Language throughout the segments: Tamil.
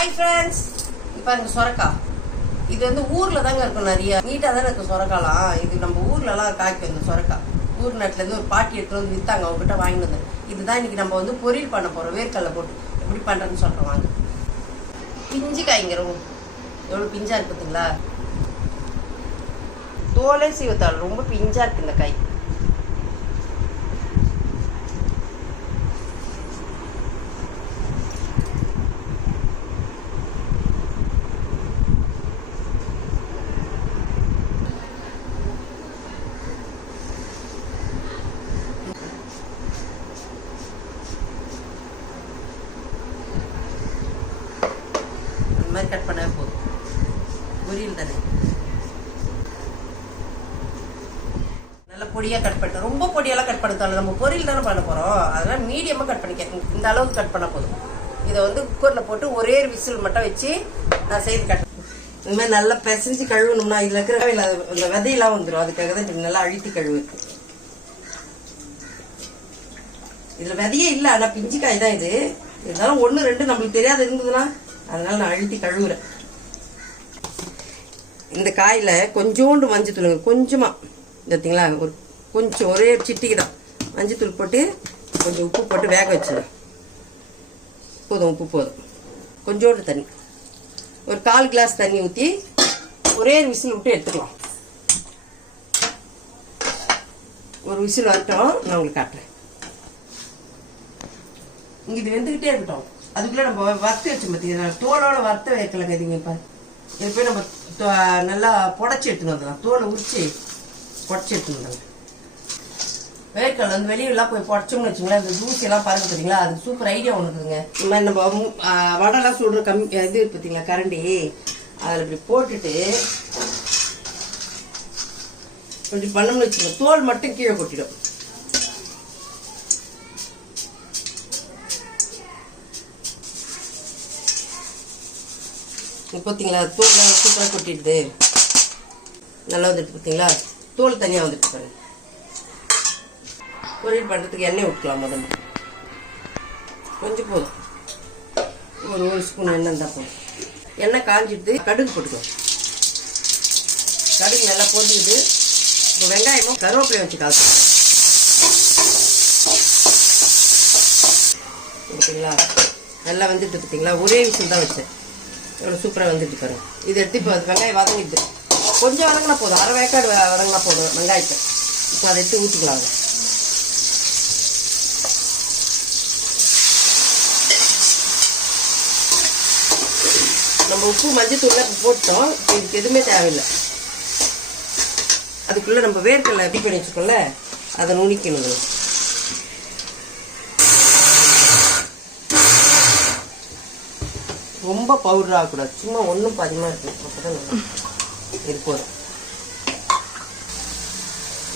ஹாய் ஃப்ரெண்ட்ஸ், பாருங்க சொரக்காய். இது வந்து ஊர்ல தாங்க இருக்கும், நிறைய நீட்டா தானே இருக்கு சொரக்காலாம். இது நம்ம ஊர்ல எல்லாம் காய்க்கும் இந்த சொரக்காய். ஊர் நாட்டுல இருந்து ஒரு பாட்டி எடுத்துட்டு வந்து வித்தாங்க, அவங்ககிட்ட வாங்கிட்டு வந்தேன். இதுதான் இன்னைக்கு நம்ம வந்து பொரியல் பண்ண போறோம். வேர்க்கடலை போட்டு எப்படி பண்றதுன்னு சொல்றோம் வாங்க. பிஞ்சு காய்ங்க, எவ்வளவு பிஞ்சா இருக்கு பார்த்தீங்களா? தோலே சீவத்தாள், ரொம்ப பிஞ்சா இருக்கு இந்த காய். இந்த மாதிரி கட் பண்ண போதும், பொரியல் தானே. நல்லா பொடியா கட் பண்ணிட்டோம். ரொம்ப பொடியெல்லாம் கட் பண்ண நம்ம பொரியல் தானே பண்ண போறோம், அதெல்லாம் மீடியமா கட் பண்ணிக்க. இந்த அளவுக்கு கட் பண்ண போதும். இதை வந்து குக்கர்ல போட்டு ஒரே விசில் மட்டும் வச்சு நான் செய்து கட். இந்த மாதிரி நல்லா பிசைஞ்சு கழுவணும்னா இதுல இருக்கிற இந்த விதையெல்லாம் வந்துடும். அதுக்காக தான் நல்லா அழுத்தி கழுவு. இதுல விதையே இல்லை, ஆனா பிஞ்சு காய் தான் இது. இருந்தாலும் 1 2 நம்மளுக்கு தெரியாது இருந்ததுன்னா அதனால நான் அழுத்தி கழுவுறேன். இந்த காயில கொஞ்சோண்டு மஞ்சத்தூள், கொஞ்சமா பார்த்தீங்களா, ஒரு கொஞ்சம் ஒரே சிட்டிக்கு தான் மஞ்சத்தூள் போட்டு கொஞ்சம் உப்பு போட்டு வேக வச்சிடும். போதும், உப்பு போதும். கொஞ்சோண்டு தண்ணி, ஒரு 1/4 கிளாஸ் தண்ணி ஊற்றி ஒரே விசில் விட்டு எடுத்துக்கலாம். ஒரு விசில் வரட்டும், நான் உங்களுக்கு காட்டுறேன். இங்க இது வெந்துகிட்டே இருக்கட்டும். அதுக்குள்ள நம்ம வறுத்து வச்சு பார்த்தீங்கன்னா தோலோட வறுத்த வைக்கலங்க. இதுங்க இது போய் நம்ம நல்லா புடச்சி எடுத்துன்னு வந்துடலாம். தோலை உரிச்சு புடச்சி எடுத்துன்னு வந்துடலாம். வேர்க்கடலை வந்து வெளியெல்லாம் போய் புடச்சோம்னு வச்சுங்களேன், அந்த தூசி எல்லாம் பாருங்க பார்த்தீங்களா, அது சூப்பர் ஐடியா ஒன்று இருக்குதுங்க. இந்த மாதிரி நம்ம வடைலாம் சுடுற இது பார்த்தீங்களா கரண்டி, அதில் இப்படி போட்டுட்டு இப்படி பண்ணோம்னு வச்சுக்கோங்க, தோல் மட்டும் கீழே கொட்டிடும். பார்த்தீங்களா, தோல் சூப்பராக கொட்டிடுது. நல்லா வந்துட்டு பார்த்தீங்களா, தோல் தனியாக வந்துட்டு பாருங்க. பொரியல் பண்ணுறதுக்கு எண்ணெய் ஊற்றிக்கலாம். முதல்ல கொஞ்சம் போதும், ஒரு ஸ்பூன் எண்ணெய் இருந்தால் போதும். எண்ணெய் காஞ்சிட்டு கடுகு போட்டுக்கலாம். கடுகு நல்லா பொரிஞ்சுது. இப்போ வெங்காயமும் கருவேப்பிலையும் வச்சு காய்ச்சலாம். பார்த்தீங்களா, நல்லா வந்துட்டு பார்த்தீங்களா, ஒரே விசில் தான் வச்சேன். எவ்வளோ சூப்பராக வந்துட்டு பாருங்க. இதை எடுத்து இப்போ வெங்காயம் வதங்கிட்டு கொஞ்சம் வதங்கினா போதும், அரை வேக்காடு வதங்கினா போதும் வெங்காயத்தை. இப்போ அதை எடுத்து ஊற்றிக்கலாம். நம்ம உப்பு மஞ்சத்தூள்ல போட்டோம், இதுக்கு எதுவுமே தேவையில்லை. அதுக்குள்ள நம்ம வேர்க்கடலை ரெடி பண்ணி வச்சுக்கோல, அதை நுணிக்கணும். ரொம்ப பவுடர் ஆகக்கூடாது, சும்மா ஒன்றும் பாதியமாக இருக்கு. அப்பதான் இது போதும்.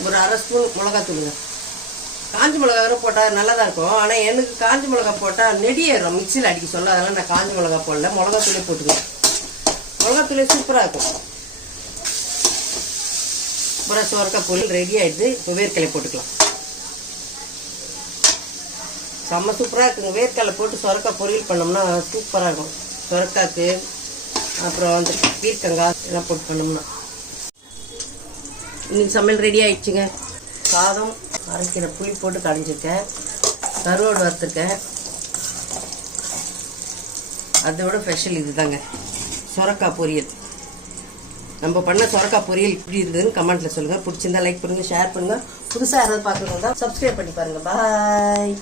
ஒரு அரை ஸ்பூன் மிளகாத்தூளுங்க. காஞ்சி மிளகா போட்டால் நல்லா தான் இருக்கும், ஆனால் எனக்கு காஞ்சி மிளகா போட்டால் நெடியேறும், மிக்சியில் அடிக்க சொல்ல. அதெல்லாம் நான் காஞ்சி மிளகா போடல, மிளகாத்தூளே போட்டுக்குவேன். மிளகாத்தூளே சூப்பராக இருக்கும். அப்புறம் சொரக்காய் பொரியல் ரெடி ஆகிடுது. இப்போ வேர்க்கடலை போட்டுக்கலாம். செம்ம சூப்பராக இருக்குங்க. வேர்க்கடலை போட்டு சொரக்காய் பொரியல் பண்ணோம்னா சூப்பராக இருக்கும். சொரக்காய்க்கு அப்புறம் வந்து பீர்க்கங்காய் எல்லாம் போட்டு பண்ணோம்னா. இன்னைக்கு சமையல் ரெடி ஆயிடுச்சுங்க. சாதம், அரைக்கிற புளி போட்டு கடைஞ்சிருக்கேன், கருவாடு வறுத்துருக்கேன். அதோட ஸ்பெஷல் இதுதாங்க, சொரக்காய் பொரியல். நம்ம பண்ண சொரக்காய் பொரியல் இப்படி இருக்குதுன்னு கமெண்ட்ல சொல்லுங்க. பிடிச்சிருந்தா லைக் பண்ணுங்க, ஷேர் பண்ணுங்க. புதுசாக யாராவது பார்க்கணுன்னா சப்ஸ்கிரைப் பண்ணி பாருங்க. பாய்.